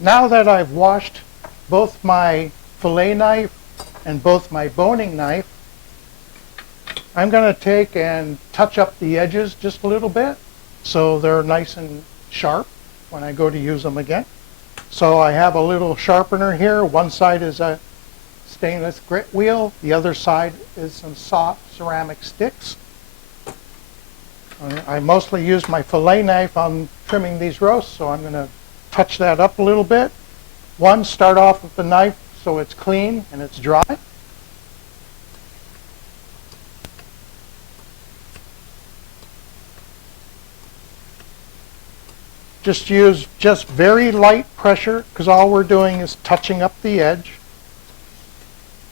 Now that I've washed both my fillet knife and both my boning knife, I'm going to take and touch up the edges just a little bit so they're nice and sharp when I go to use them again. So I have a little sharpener here. One side is a stainless grit wheel. The other side is some soft ceramic sticks. I mostly use my fillet knife on trimming these roasts, so I'm going to touch that up a little bit. One, start off with the knife so it's clean and it's dry. Just use very light pressure because all we're doing is touching up the edge.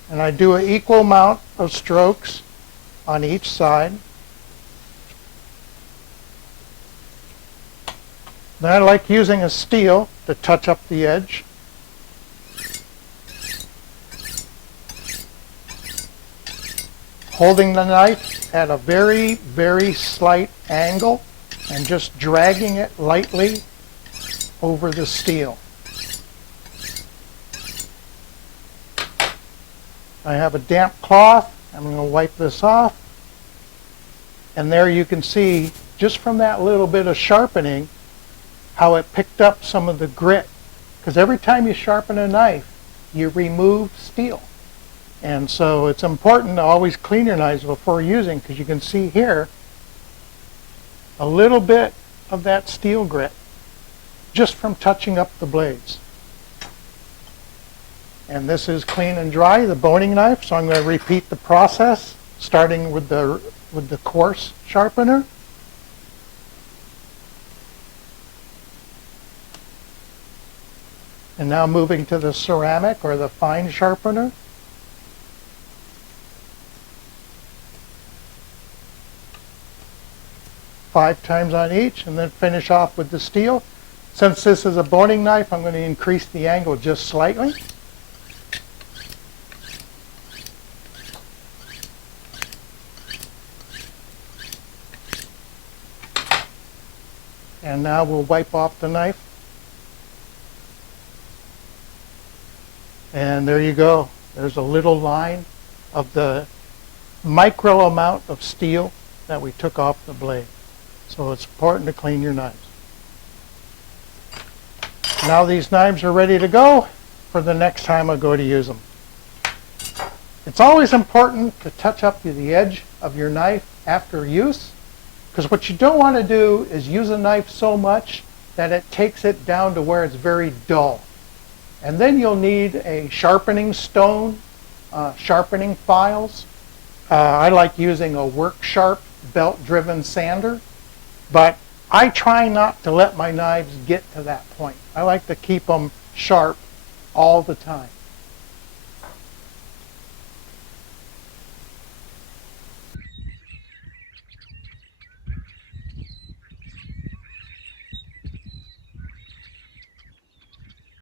And I do an equal amount of strokes on each side. Then I like using a steel to touch up the edge. Holding the knife at a very, very slight angle and just dragging it lightly over the steel. I have a damp cloth. I'm going to wipe this off. And there you can see, just from that little bit of sharpening, how it picked up some of the grit. Because every time you sharpen a knife, you remove steel. And so it's important to always clean your knives before using, because you can see here a little bit of that steel grit just from touching up the blades. And this is clean and dry, the boning knife, so I'm going to repeat the process, starting with the coarse sharpener. And now moving to the ceramic or the fine sharpener. Five times on each, and then finish off with the steel. Since this is a boning knife, I'm going to increase the angle just slightly. And now we'll wipe off the knife. And there you go. There's a little line of the micro amount of steel that we took off the blade. So it's important to clean your knives. Now these knives are ready to go for the next time I go to use them. It's always important to touch up the edge of your knife after use, because what you don't want to do is use a knife so much that it takes it down to where it's very dull. And then you'll need a sharpening stone, sharpening files. I like using a work sharp belt-driven sander, but I try not to let my knives get to that point. I like to keep them sharp all the time.